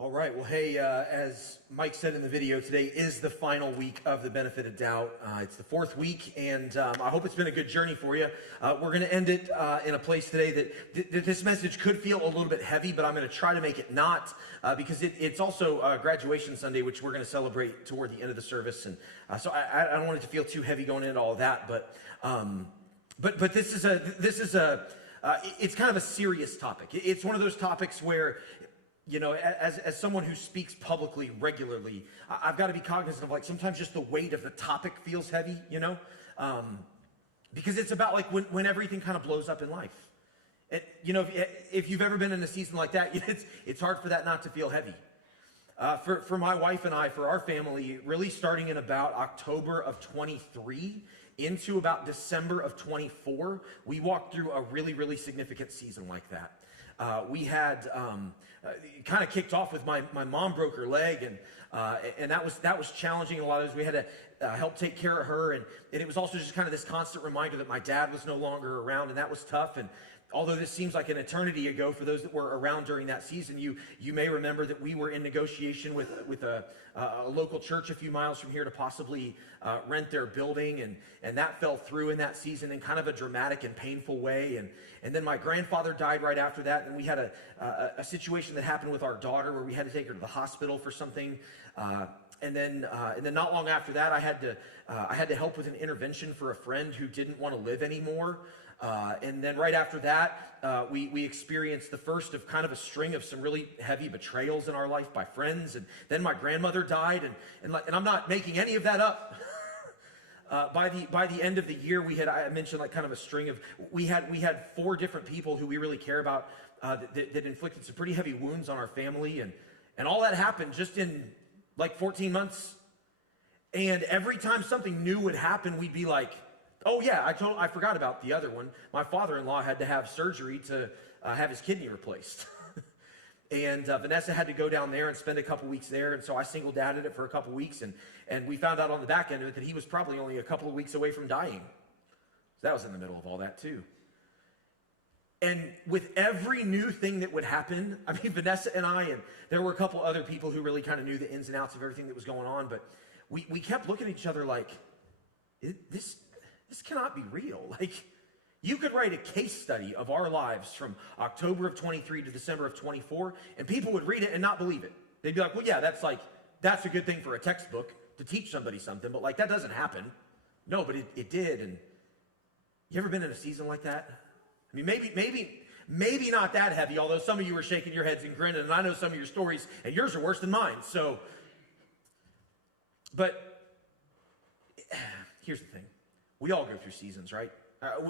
All right. Well, hey, as Mike said in the video, today is the final week of the benefit of doubt. It's the fourth week, and I hope it's been a good journey for you. We're going to end it in a place today that this message could feel a little bit heavy, but I'm going to try to make it not, because it's also graduation Sunday, which we're going to celebrate toward the end of the service, and so I don't want it to feel too heavy going into all of that. But this is it's kind of a serious topic. It's one of those topics where, you know, as someone who speaks publicly regularly, I've got to be cognizant of, like, sometimes just the weight of the topic feels heavy, you know, because it's about, like, when everything kind of blows up in life. You know, if you've ever been in a season like that, it's hard for that not to feel heavy. For my wife and I, for our family, really starting in about October of 23 into about December of 24, we walked through a really, really significant season like that. We had kind of kicked off with my mom broke her leg, and that was challenging. A lot of times we had to help take care of her, and it was also just kind of this constant reminder that my dad was no longer around, and that was tough. And although this seems like an eternity ago for those that were around during that season, you may remember that we were in negotiation with a local church a few miles from here to possibly rent their building, and that fell through in that season in kind of a dramatic and painful way. And then my grandfather died right after that, and we had a situation that happened with our daughter where we had to take her to the hospital for something. And then not long after that, I had to help with an intervention for a friend who didn't want to live anymore. And then right after that, we experienced the first of kind of a string of some really heavy betrayals in our life by friends. And then my grandmother died, and I'm not making any of that up. By the end of the year, I mentioned, like, kind of a string of, we had 4 different people who we really care about that inflicted some pretty heavy wounds on our family, and all that happened just in like 14 months. And every time something new would happen, we'd be like, oh yeah, I forgot about the other one. My father-in-law had to have surgery to have his kidney replaced. And Vanessa had to go down there and spend a couple weeks there, and so I single dadded it for a couple weeks, and we found out on the back end of it that he was probably only a couple of weeks away from dying. So that was in the middle of all that too. And with every new thing that would happen, I mean, Vanessa and I, and there were a couple other people who really kind of knew the ins and outs of everything that was going on, but we kept looking at each other like, this cannot be real. Like, you could write a case study of our lives from October of 23 to December of 24, and people would read it and not believe it. They'd be like, well, yeah, that's a good thing for a textbook to teach somebody something, but, like, that doesn't happen. No, but it did. And you ever been in a season like that? I mean, maybe not that heavy, although some of you were shaking your heads and grinning, and I know some of your stories, and yours are worse than mine. So, but here's the thing. We all go through seasons, right?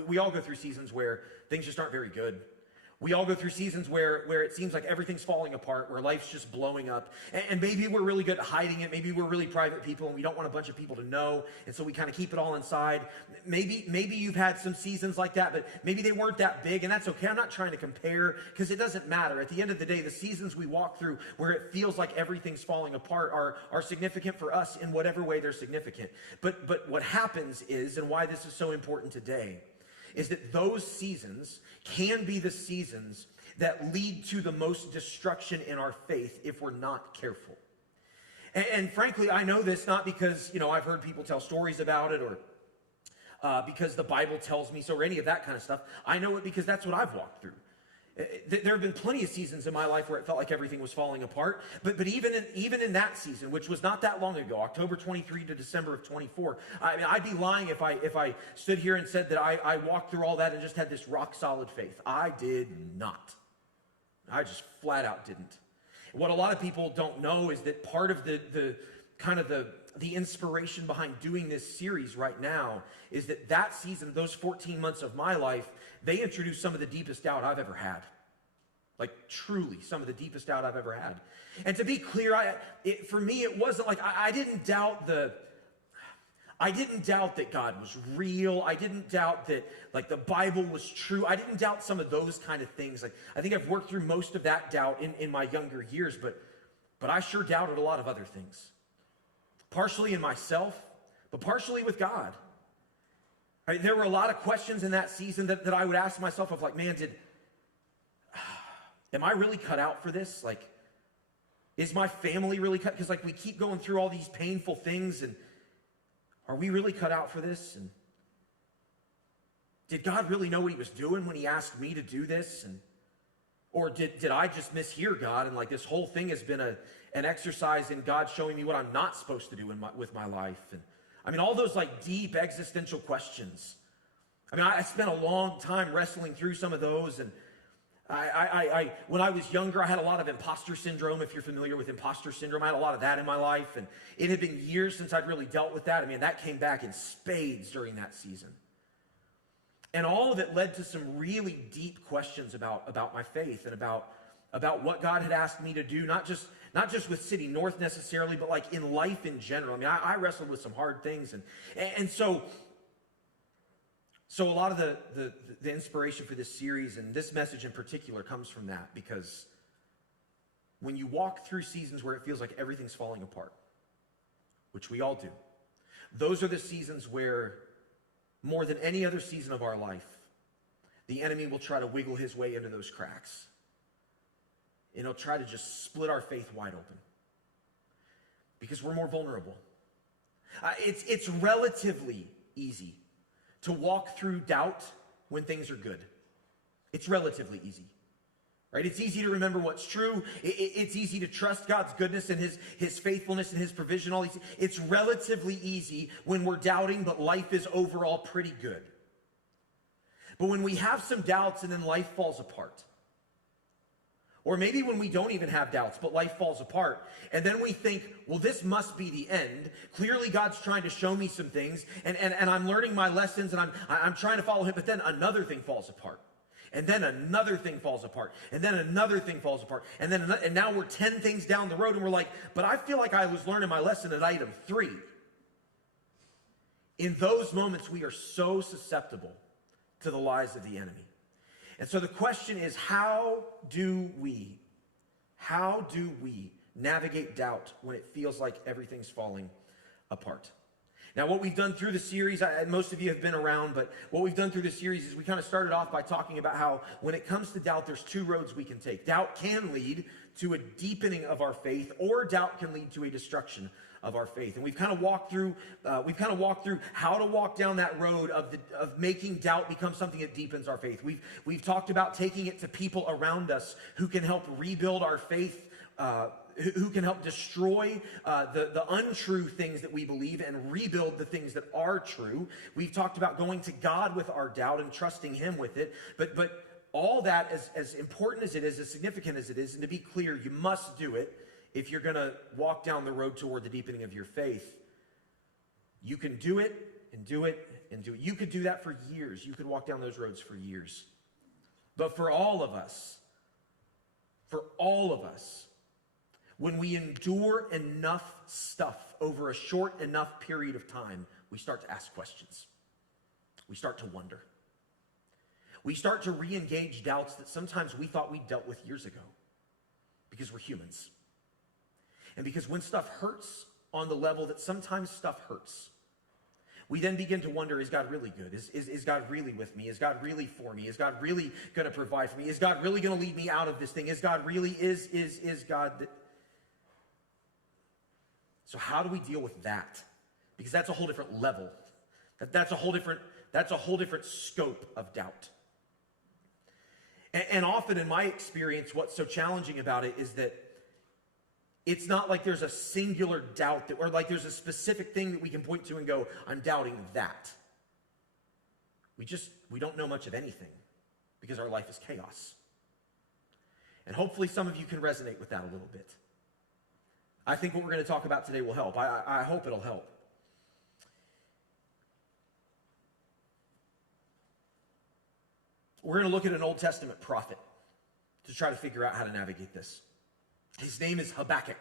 We all go through seasons where things just aren't very good. We all go through seasons where it seems like everything's falling apart, where life's just blowing up. And maybe we're really good at hiding it. Maybe we're really private people and we don't want a bunch of people to know. And so we kind of keep it all inside. Maybe you've had some seasons like that, but maybe they weren't that big, and that's okay. I'm not trying to compare, because it doesn't matter. At the end of the day, the seasons we walk through where it feels like everything's falling apart are significant for us in whatever way they're significant. But what happens is, and why this is so important today, is that those seasons can be the seasons that lead to the most destruction in our faith if we're not careful. And frankly, I know this not because, you know, I've heard people tell stories about it, or because the Bible tells me so, or any of that kind of stuff. I know it because that's what I've walked through. There have been plenty of seasons in my life where it felt like everything was falling apart. But even in that season, which was not that long ago, October 23 to December of 24, I mean, I'd be lying if I stood here and said that I walked through all that and just had this rock solid faith. I did not. I just flat out didn't. What a lot of people don't know is that part of the kind of the inspiration behind doing this series right now is that season, those 14 months of my life, they introduced some of the deepest doubt I've ever had. Like, truly, some of the deepest doubt I've ever had. And to be clear, for me, it wasn't like, I didn't doubt that God was real. I didn't doubt that, like, the Bible was true. I didn't doubt some of those kind of things. Like, I think I've worked through most of that doubt in my younger years, but I sure doubted a lot of other things. Partially in myself, but partially with God. I mean, there were a lot of questions in that season that I would ask myself of, like, man, am I really cut out for this? Like, Is my family really cut? Because like we keep going through all these painful things, and are we really cut out for this? And did God really know what he was doing when he asked me to do this? And or did I just mishear God, and like this whole thing has been an exercise in God showing me what I'm not supposed to do with my life? And I mean, all those like deep existential questions. I mean, I spent a long time wrestling through some of those, and I when I was younger, I had a lot of imposter syndrome. If you're familiar with imposter syndrome, I had a lot of that in my life, and it had been years since I'd really dealt with that. I mean, that came back in spades during that season. And all of it led to some really deep questions about my faith and about what God had asked me to do, not just with City North necessarily, but like in life in general. I mean, I wrestled with some hard things, and so a lot of the inspiration for this series and this message in particular comes from that, because when you walk through seasons where it feels like everything's falling apart, which we all do, those are the seasons where, more than any other season of our life, the enemy will try to wiggle his way into those cracks. And he'll try to just split our faith wide open, because we're more vulnerable. It's relatively easy to walk through doubt when things are good. It's relatively easy, right? It's easy to remember what's true. It's easy to trust God's goodness and his faithfulness and his provision. All these. It's relatively easy when we're doubting, but life is overall pretty good. But when we have some doubts and then life falls apart, or maybe when we don't even have doubts, but life falls apart, and then we think, well, this must be the end. Clearly, God's trying to show me some things, and I'm learning my lessons, and I'm trying to follow him, but then another thing falls apart. And then another thing falls apart. And then another thing falls apart. And now we're 10 things down the road, and we're like, but I feel like I was learning my lesson at item 3. In those moments, we are so susceptible to the lies of the enemy. And so the question is, how do we navigate doubt when it feels like everything's falling apart? Now, what we've done through the series, most of you have been around, but what we've done through the series is we kind of started off by talking about how when it comes to doubt, there's 2 roads we can take. Doubt can lead to a deepening of our faith, or doubt can lead to a destruction of our faith. And we've kind of walked through how to walk down that road of making doubt become something that deepens our faith. We've talked about taking it to people around us who can help rebuild our faith, who can help destroy the untrue things that we believe and rebuild the things that are true. We've talked about going to God with our doubt and trusting him with it. But all that, as important as it is, as significant as it is, and to be clear, you must do it if you're going to walk down the road toward the deepening of your faith. You can do it and do it and do it. You could do that for years. You could walk down those roads for years. But for all of us, when we endure enough stuff over a short enough period of time, we start to ask questions. We start to wonder. We start to re-engage doubts that sometimes we thought we dealt with years ago, because we're humans. And because when stuff hurts on the level that sometimes stuff hurts, we then begin to wonder, is God really good? Is God really with me? Is God really for me? Is God really going to provide for me? Is God really going to lead me out of this thing? Is God really, is God... So how do we deal with that? Because that's a whole different level. That's a whole different scope of doubt. And often in my experience, what's so challenging about it is that it's not like there's a singular doubt or like there's a specific thing that we can point to and go, I'm doubting that. We don't know much of anything because our life is chaos. And hopefully some of you can resonate with that a little bit. I think what we're going to talk about today will help. I hope it'll help. We're going to look at an Old Testament prophet to try to figure out how to navigate this. His name is Habakkuk.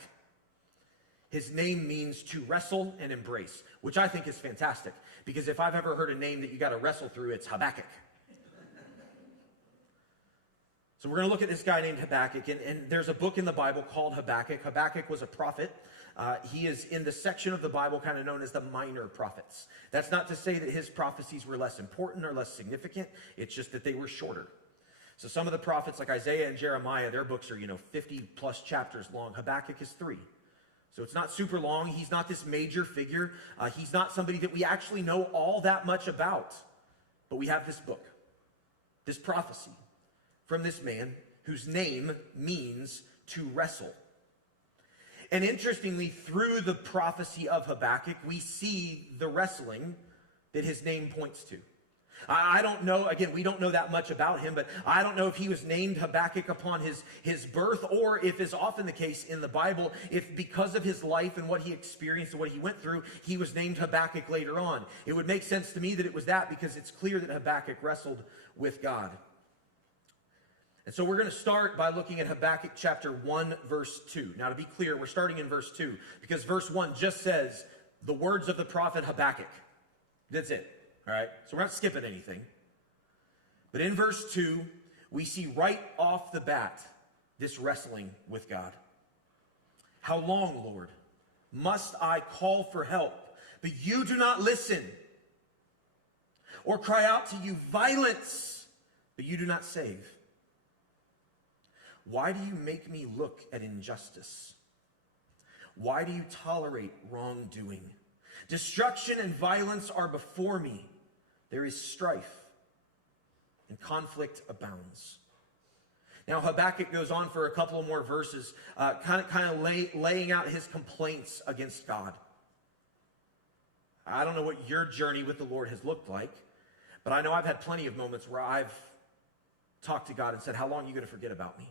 His name means to wrestle and embrace, which I think is fantastic, because if I've ever heard a name that you got to wrestle through, it's Habakkuk. So we're going to look at this guy named Habakkuk, and there's a book in the Bible called Habakkuk. Habakkuk was a prophet. He is in the section of the Bible kind of known as the minor prophets. That's not to say that his prophecies were less important or less significant. It's just that they were shorter. So some of the prophets like Isaiah and Jeremiah, their books are, 50 plus chapters long. Habakkuk is 3. So it's not super long. He's not this major figure. He's not somebody that we actually know all that much about. But we have this book, this prophecy from this man whose name means to wrestle. And interestingly, through the prophecy of Habakkuk, we see the wrestling that his name points to. I don't know, again, we don't know that much about him, but I don't know if he was named Habakkuk upon his birth, or if, is often the case in the Bible, if because of his life and what he experienced and what he went through, he was named Habakkuk later on. It would make sense to me that it was that, because it's clear that Habakkuk wrestled with God. And so we're going to start by looking at Habakkuk chapter 1, verse 2. Now, to be clear, we're starting in verse 2, because verse 1 just says the words of the prophet Habakkuk. That's it. All right, so we're not skipping anything. But in verse 2, we see right off the bat this wrestling with God. How long, Lord, must I call for help, but you do not listen? Or cry out to you violence, but you do not save? Why do you make me look at injustice? Why do you tolerate wrongdoing? Destruction and violence are before me. There is strife, and conflict abounds. Now, Habakkuk goes on for a couple of more verses, laying out his complaints against God. I don't know what your journey with the Lord has looked like, but I know I've had plenty of moments where I've talked to God and said, how long are you going to forget about me?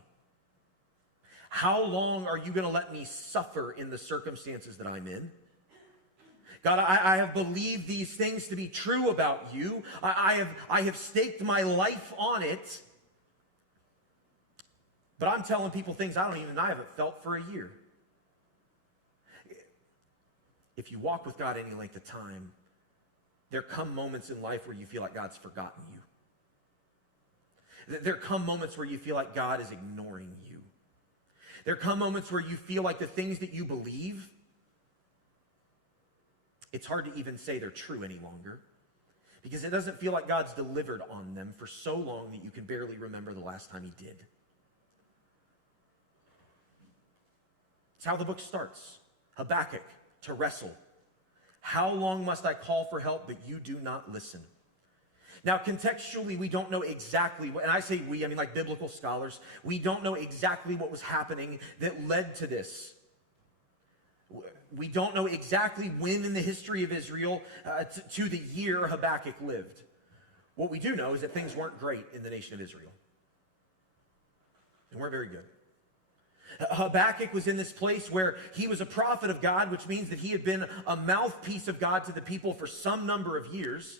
How long are you going to let me suffer in the circumstances that I'm in? God, I have believed these things to be true about you. I have staked my life on it. But I'm telling people things I haven't felt for a year. If you walk with God any length of time, there come moments in life where you feel like God's forgotten you. There come moments where you feel like God is ignoring you. There come moments where you feel like the things that you believe, it's hard to even say they're true any longer, because it doesn't feel like God's delivered on them for so long that you can barely remember the last time he did. It's how the book starts. Habakkuk, to wrestle. How long must I call for help, but you do not listen? Now, contextually, we don't know exactly, and I say we, I mean like biblical scholars, we don't know exactly what was happening that led to this. We don't know exactly when in the history of Israel to the year Habakkuk lived. What we do know is that things weren't great in the nation of Israel. They weren't very good. Habakkuk was in this place where he was a prophet of God, which means that he had been a mouthpiece of God to the people for some number of years.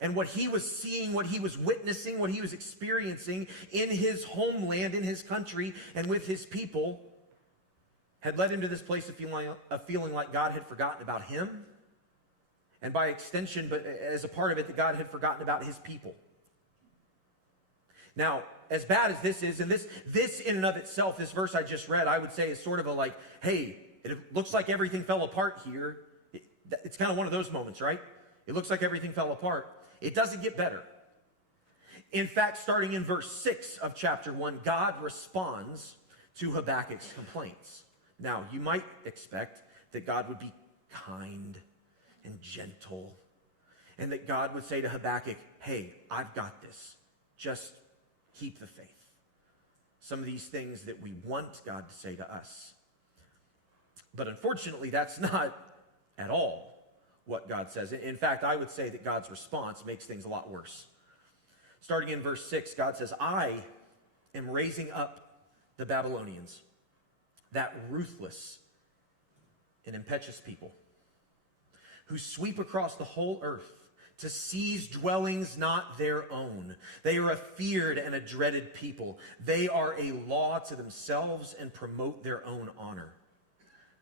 And what he was seeing, what he was witnessing, what he was experiencing in his homeland, in his country, and with his people had led him to this place of feeling like God had forgotten about him, and by extension, but as a part of it, that God had forgotten about his people. Now, as bad as this is, and this in and of itself, this verse I just read, I would say is sort of a like, hey, it looks like everything fell apart here. It's kind of one of those moments, right? It looks like everything fell apart. It doesn't get better. In fact, starting in verse 6 of chapter 1, God responds to Habakkuk's complaints. Now, you might expect that God would be kind and gentle, and that God would say to Habakkuk, hey, I've got this. Just keep the faith. Some of these things that we want God to say to us. But unfortunately, that's not at all what God says. In fact, I would say that God's response makes things a lot worse. Starting in verse 6, God says, I am raising up the Babylonians, that ruthless and impetuous people, who sweep across the whole earth to seize dwellings not their own. They are a feared and a dreaded people. They are a law to themselves and promote their own honor.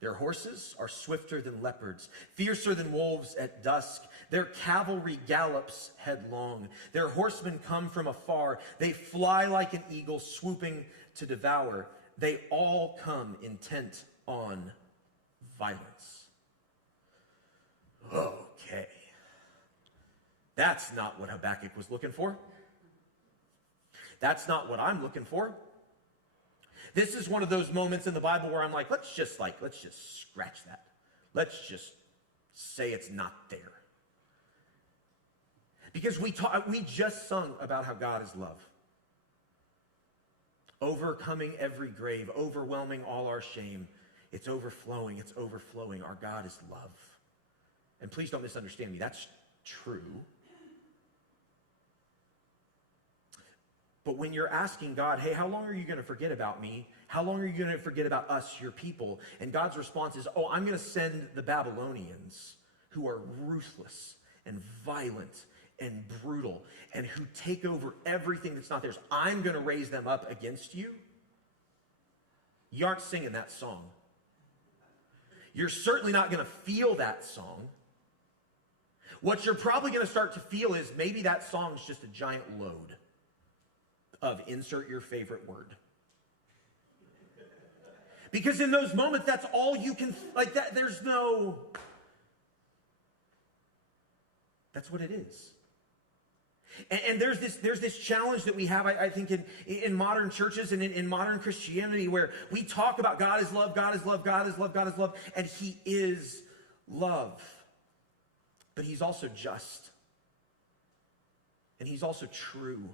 Their horses are swifter than leopards, fiercer than wolves at dusk. Their cavalry gallops headlong. Their horsemen come from afar. They fly like an eagle, swooping to devour. They all come intent on violence. Okay. That's not what Habakkuk was looking for. That's not what I'm looking for. This is one of those moments in the Bible where I'm like, let's just scratch that. Let's just say it's not there. Because we just sung about how God is love. Overcoming every grave, overwhelming all our shame. It's overflowing, it's overflowing. Our God is love. And please don't misunderstand me, that's true. But when you're asking God, hey, how long are you going to forget about me? How long are you going to forget about us, your people? And God's response is, oh, I'm going to send the Babylonians who are ruthless and violent and brutal and who take over everything that's not theirs. I'm going to raise them up against you. You aren't singing that song. You're certainly not going to feel that song. What you're probably going to start to feel is maybe that song's just a giant load of insert your favorite word. Because in those moments, that's all you can, like that, there's no, that's what it is. And there's this challenge that we have, I think, in modern churches and in modern Christianity, where we talk about God is love, God is love, God is love, God is love, and he is love. But he's also just. And he's also true.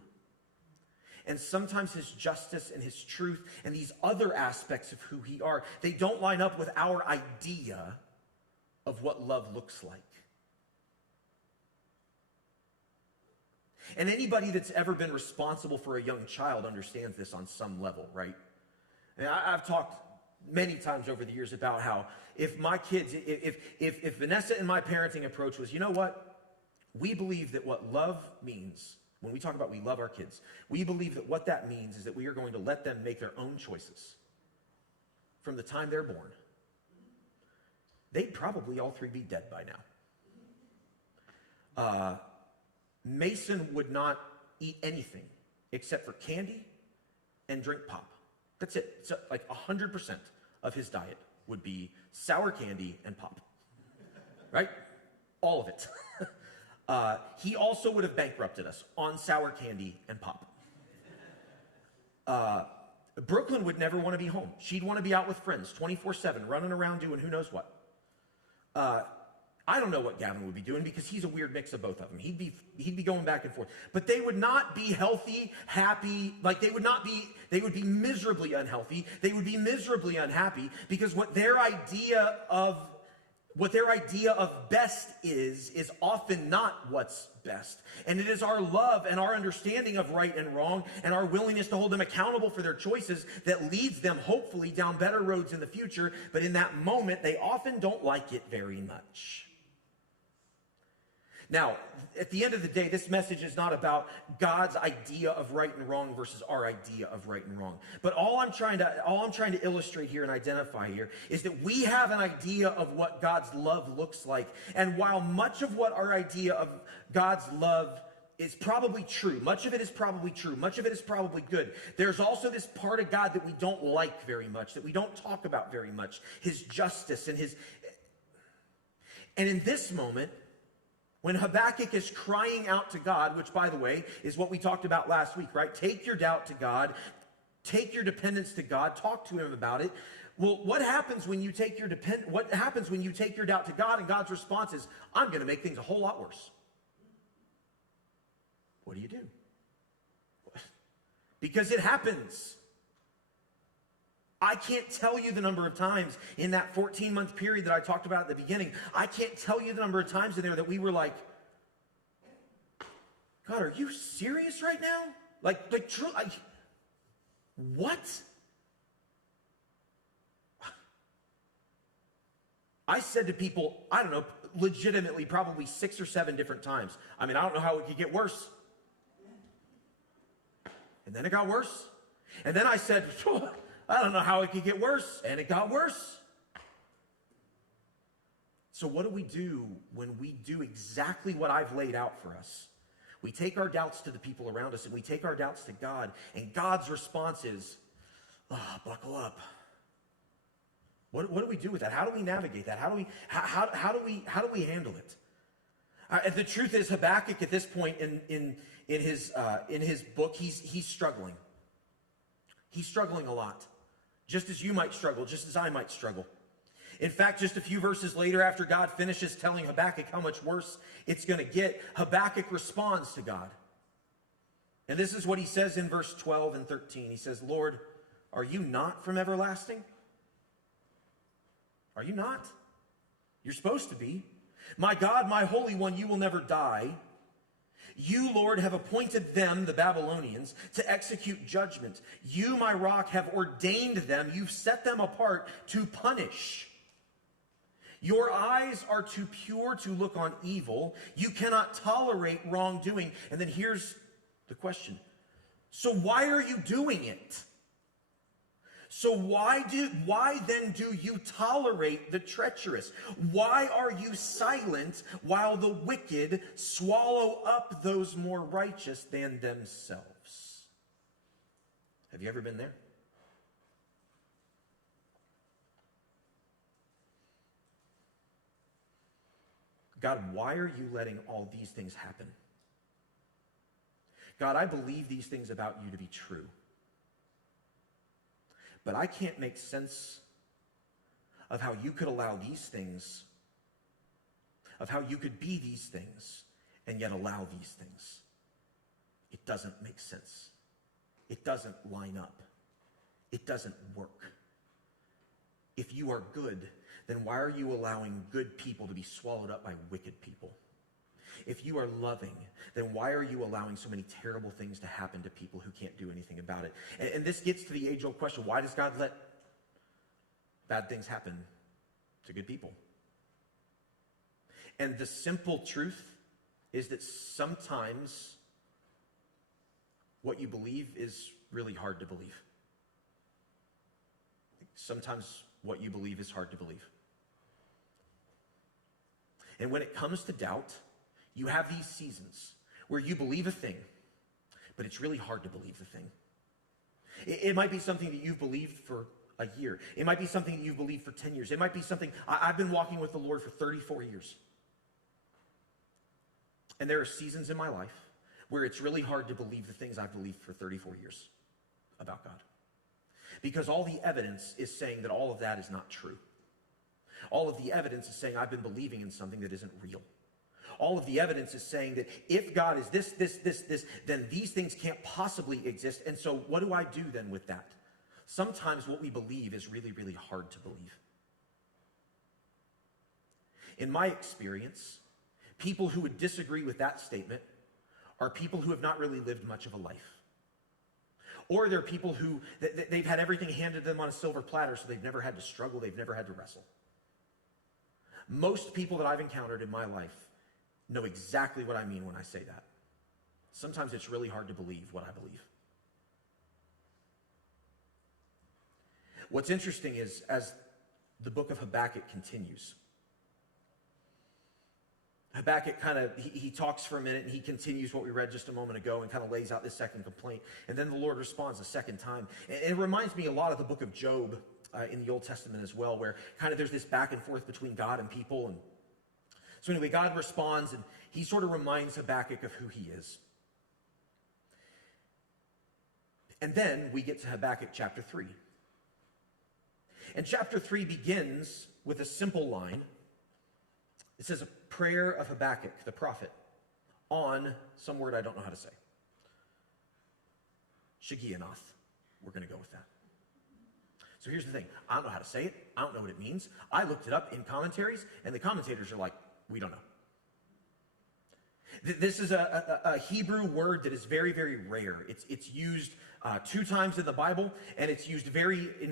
And sometimes his justice and his truth and these other aspects of who he are, they don't line up with our idea of what love looks like. And anybody that's ever been responsible for a young child understands this on some level, right? And I've talked many times over the years about how if my kids, if Vanessa and my parenting approach was, you know what? We believe that what love means, when we talk about we love our kids, we believe that what that means is that we are going to let them make their own choices from the time they're born. They'd probably all three be dead by now. Mason would not eat anything except for candy and drink pop. That's it. So like 100% of his diet would be sour candy and pop. Right? All of it. He also would have bankrupted us on sour candy and pop. Brooklyn would never want to be home. She'd want to be out with friends 24/7, running around doing who knows what. I don't know what Gavin would be doing because he's a weird mix of both of them. He'd be going back and forth. But they would not be healthy, happy, like they would be miserably unhealthy. They would be miserably unhappy because what their idea of best is often not what's best. And it is our love and our understanding of right and wrong and our willingness to hold them accountable for their choices that leads them hopefully down better roads in the future. But in that moment, they often don't like it very much. Now, at the end of the day, this message is not about God's idea of right and wrong versus our idea of right and wrong. But all I'm trying to illustrate here and identify here is that we have an idea of what God's love looks like. And while much of what our idea of God's love is probably true, much of it is probably true, much of it is probably good, there's also this part of God that we don't like very much, that we don't talk about very much, his justice and his... And in this moment, when Habakkuk is crying out to God, which, by the way, is what we talked about last week, right? Take your doubt to God. Take your dependence to God. Talk to him about it. Well, what happens when you take your doubt to God and God's response is, I'm going to make things a whole lot worse? What do? Because it happens. I can't tell you the number of times in that 14-month period that I talked about at the beginning. I can't tell you the number of times in there that we were like, God, are you serious right now? Like true? What? I said to people, I don't know, legitimately probably 6 or 7 different times. I mean, I don't know how it could get worse. And then it got worse. And then I said, I don't know how it could get worse, and it got worse. So what do we do when we do exactly what I've laid out for us? We take our doubts to the people around us, and we take our doubts to God, and God's response is, buckle up. What do we do with that? How do we navigate that? How do we handle it? The truth is, Habakkuk at this point in his book, he's struggling. He's struggling a lot, just as you might struggle, just as I might struggle. In fact, just a few verses later, after God finishes telling Habakkuk how much worse it's going to get, Habakkuk responds to God. And this is what he says in verse 12 and 13. He says, Lord, are you not from everlasting? Are you not? You're supposed to be. My God, my Holy One, you will never die. You, Lord, have appointed them, the Babylonians, to execute judgment. You, my rock, have ordained them. You've set them apart to punish. Your eyes are too pure to look on evil. You cannot tolerate wrongdoing. And then here's the question. So why are you doing it? So why then do you tolerate the treacherous? Why are you silent while the wicked swallow up those more righteous than themselves? Have you ever been there? God, why are you letting all these things happen? God, I believe these things about you to be true. But I can't make sense of how you could allow these things, of how you could be these things and yet allow these things. It doesn't make sense. It doesn't line up. It doesn't work. If you are good, then why are you allowing good people to be swallowed up by wicked people? If you are loving, then why are you allowing so many terrible things to happen to people who can't do anything about it? And this gets to the age-old question, why does God let bad things happen to good people? And the simple truth is that sometimes what you believe is really hard to believe. Sometimes what you believe is hard to believe. And when it comes to doubt, you have these seasons where you believe a thing, but it's really hard to believe the thing. It might be something that you've believed for a year. It might be something that you've believed for 10 years. It might be something, I've been walking with the Lord for 34 years. And there are seasons in my life where it's really hard to believe the things I've believed for 34 years about God. Because all the evidence is saying that all of that is not true. All of the evidence is saying I've been believing in something that isn't real. All of the evidence is saying that if God is this, then these things can't possibly exist. And so what do I do then with that? Sometimes what we believe is really, really hard to believe. In my experience, people who would disagree with that statement are people who have not really lived much of a life. Or they're people who, they've had everything handed to them on a silver platter, so they've never had to struggle, they've never had to wrestle. Most people that I've encountered in my life know exactly what I mean when I say that. Sometimes it's really hard to believe what I believe. What's interesting is, as the book of Habakkuk continues, Habakkuk he talks for a minute and he continues what we read just a moment ago and kind of lays out this second complaint. And then the Lord responds a second time. And it reminds me a lot of the book of Job in the Old Testament as well, where kind of there's this back and forth between God and people. And so anyway, God responds and he sort of reminds Habakkuk of who he is. And then we get to Habakkuk chapter 3. And chapter 3 begins with a simple line. It says a prayer of Habakkuk, the prophet, on some word I don't know how to say. Shigionoth. We're going to go with that. So here's the thing. I don't know how to say it. I don't know what it means. I looked it up in commentaries, and the commentators are like, we don't know. This is a Hebrew word that is very, very rare. It's used 2 times in the Bible, and it's used in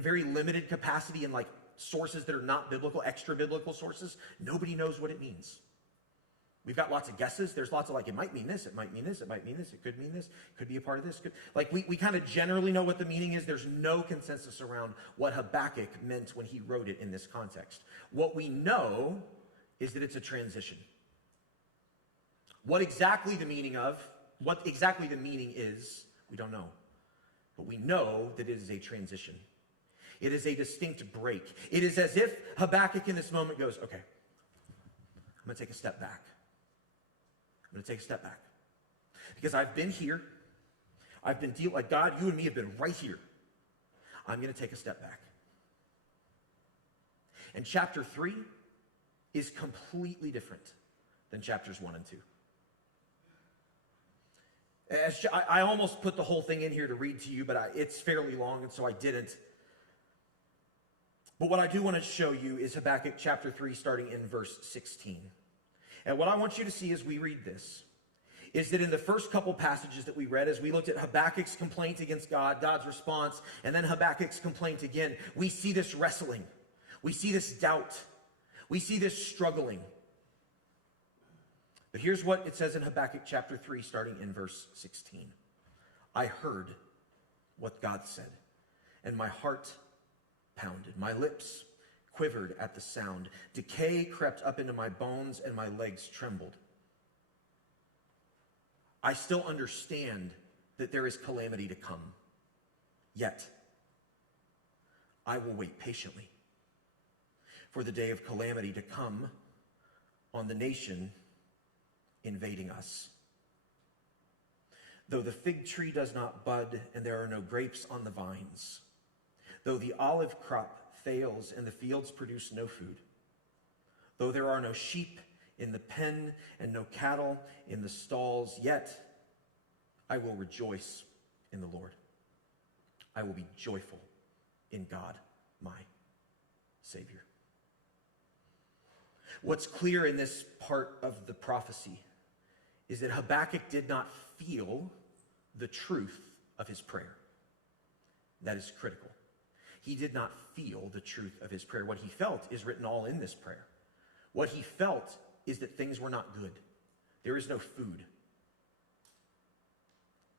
very limited capacity in like sources that are not biblical, extra biblical sources. Nobody knows what it means. We've got lots of guesses. There's lots of like, it might mean this, it might mean this, it might mean this, it could mean this, could be a part of this. We kind of generally know what the meaning is. There's no consensus around what Habakkuk meant when he wrote it in this context. What we know is that it's a transition. What exactly the meaning is, we don't know. But we know that it is a transition. It is a distinct break. It is as if Habakkuk in this moment goes, okay, I'm going to take a step back. I'm going to take a step back. Because I've been here. I've been dealing, like God, you and me have been right here. I'm going to take a step back. And chapter 3 is completely different than chapters 1 and 2. I almost put the whole thing in here to read to you, but it's fairly long, and so I didn't. But what I do want to show you is Habakkuk chapter 3, starting in verse 16. And what I want you to see as we read this is that in the first couple passages that we read, as we looked at Habakkuk's complaint against God, God's response, and then Habakkuk's complaint again, we see this wrestling. We see this doubt. We see this struggling. But here's what it says in Habakkuk chapter 3, starting in verse 16. I heard what God said, and my heart pounded. My lips quivered at the sound. Decay crept up into my bones, and my legs trembled. I still understand that there is calamity to come. Yet, I will wait patiently for the day of calamity to come on the nation invading us. Though the fig tree does not bud and there are no grapes on the vines, though the olive crop fails and the fields produce no food, though there are no sheep in the pen and no cattle in the stalls, yet I will rejoice in the Lord. I will be joyful in God, my Savior. What's clear in this part of the prophecy is that Habakkuk did not feel the truth of his prayer. That is critical. He did not feel the truth of his prayer. What he felt is written all in this prayer. What he felt is that things were not good. There is no food.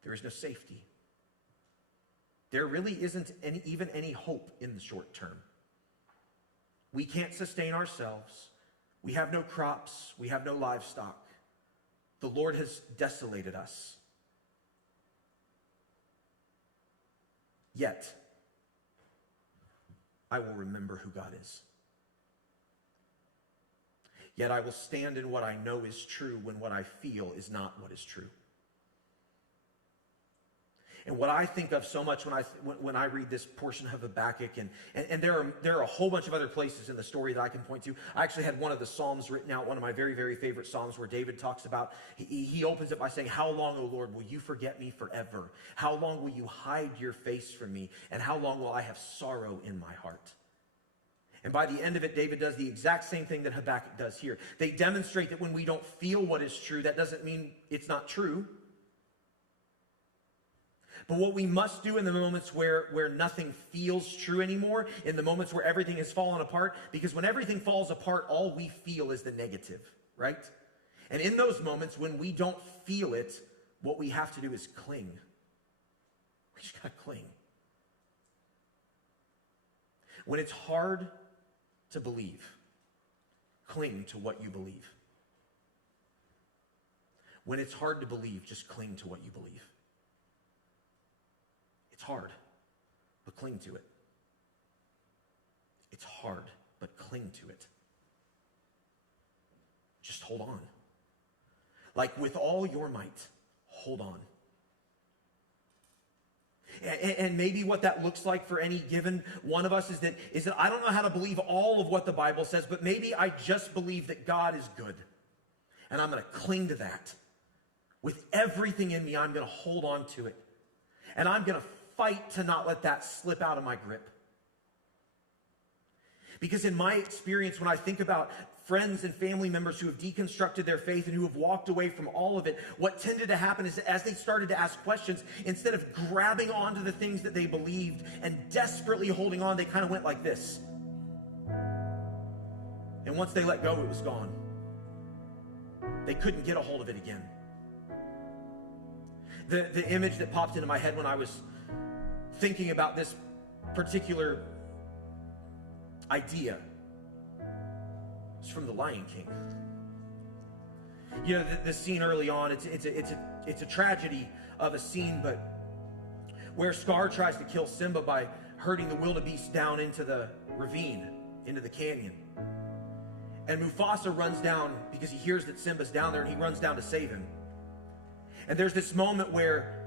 There is no safety. There really isn't even any hope in the short term. We can't sustain ourselves. We have no crops. We have no livestock. The Lord has desolated us. Yet, I will remember who God is. Yet I will stand in what I know is true when what I feel is not what is true. And what I think of so much when I read this portion of Habakkuk, and there are a whole bunch of other places in the story that I can point to. I actually had one of the Psalms written out, one of my very, very favorite Psalms, where David talks about, he opens it by saying, how long, O Lord, will you forget me forever? How long will you hide your face from me? And how long will I have sorrow in my heart? And by the end of it, David does the exact same thing that Habakkuk does here. They demonstrate that when we don't feel what is true, that doesn't mean it's not true. But what we must do in the moments where nothing feels true anymore, in the moments where everything has fallen apart, because when everything falls apart, all we feel is the negative, right? And in those moments when we don't feel it, what we have to do is cling. We just gotta cling. When it's hard to believe, cling to what you believe. When it's hard to believe, just cling to what you believe. It's hard, but cling to it. It's hard, but cling to it. Just hold on. Like with all your might, hold on. And maybe what that looks like for any given one of us is that I don't know how to believe all of what the Bible says, but maybe I just believe that God is good. And I'm going to cling to that. With everything in me, I'm going to hold on to it. And I'm going to fight to not let that slip out of my grip. Because in my experience, when I think about friends and family members who have deconstructed their faith and who have walked away from all of it, what tended to happen is that as they started to ask questions, instead of grabbing onto the things that they believed and desperately holding on, they kind of went like this. And once they let go, it was gone. They couldn't get a hold of it again. The image that popped into my head when I was thinking about this particular idea is from The Lion King. You know, the scene early on, it's a tragedy of a scene, but where Scar tries to kill Simba by herding the wildebeest down into the ravine, into the canyon. And Mufasa runs down because he hears that Simba's down there, and he runs down to save him. And there's this moment where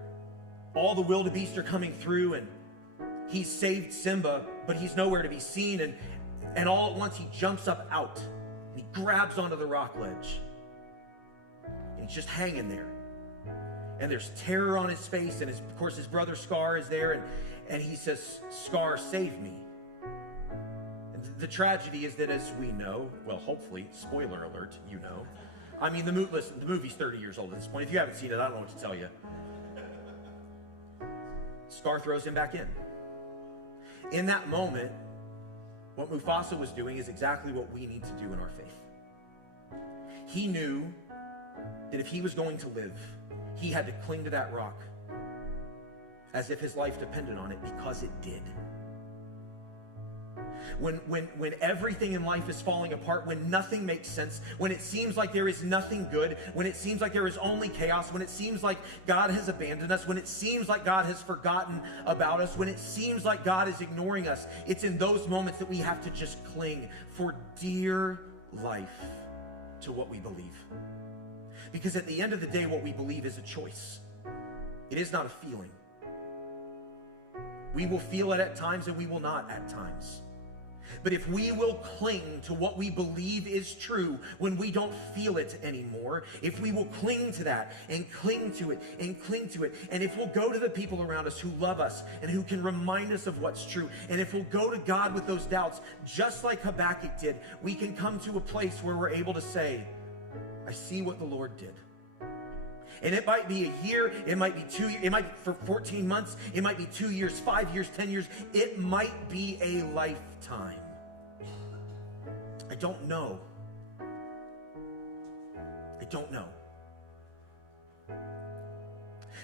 all the wildebeest are coming through, and he's saved Simba, but he's nowhere to be seen. And all at once he jumps up out, and he grabs onto the rock ledge. And he's just hanging there. And there's terror on his face, and of course his brother Scar is there, and he says, "Scar, save me." And the tragedy is that, as we know, well, hopefully, spoiler alert, you know. I mean, the movie's 30 years old at this point. If you haven't seen it, I don't know what to tell you. Scar throws him back in. In that moment, what Mufasa was doing is exactly what we need to do in our faith. He knew that if he was going to live, he had to cling to that rock as if his life depended on it, because it did. When everything in life is falling apart, when nothing makes sense, when it seems like there is nothing good, when it seems like there is only chaos, when it seems like God has abandoned us, when it seems like God has forgotten about us, when it seems like God is ignoring us, it's in those moments that we have to just cling for dear life to what we believe. Because at the end of the day, what we believe is a choice. It is not a feeling. We will feel it at times and we will not at times. But if we will cling to what we believe is true when we don't feel it anymore, if we will cling to that and cling to it and cling to it, and if we'll go to the people around us who love us and who can remind us of what's true, and if we'll go to God with those doubts, just like Habakkuk did, we can come to a place where we're able to say, "I see what the Lord did." And it might be a year, it might be 2 years, it might be for 14 months, it might be 2 years, 5 years, 10 years, it might be a lifetime. I don't know. I don't know.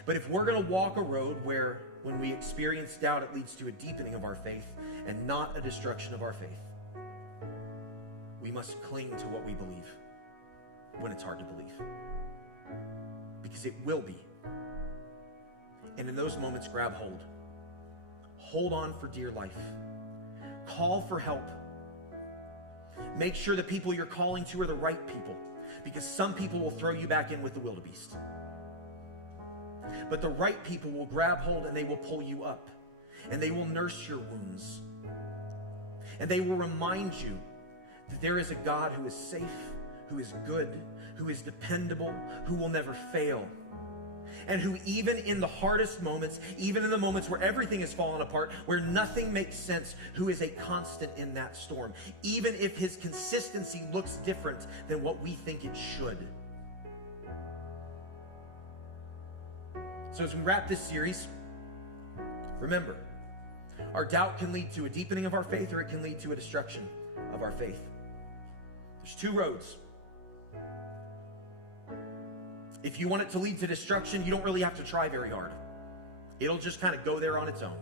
But if we're going to walk a road where when we experience doubt, it leads to a deepening of our faith and not a destruction of our faith, we must cling to what we believe when it's hard to believe. Because it will be. And in those moments, grab hold. Hold on for dear life. Call for help. Make sure the people you're calling to are the right people, because some people will throw you back in with the wildebeest. But the right people will grab hold and they will pull you up, and they will nurse your wounds. And they will remind you that there is a God who is safe, who is good, who is dependable, who will never fail. And who, even in the hardest moments, even in the moments where everything is falling apart, where nothing makes sense, who is a constant in that storm, even if his consistency looks different than what we think it should. So as we wrap this series, remember, our doubt can lead to a deepening of our faith, or it can lead to a destruction of our faith. There's two roads. If you want it to lead to destruction, you don't really have to try very hard. It'll just kind of go there on its own.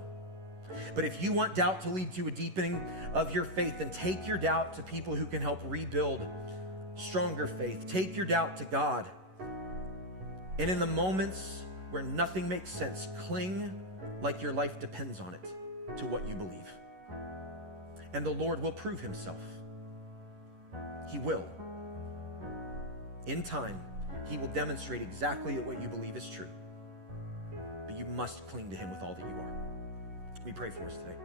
But if you want doubt to lead to a deepening of your faith, then take your doubt to people who can help rebuild stronger faith. Take your doubt to God. And in the moments where nothing makes sense, cling like your life depends on it to what you believe. And the Lord will prove himself. He will. In time, he will demonstrate exactly that what you believe is true. But you must cling to him with all that you are. We pray for us today.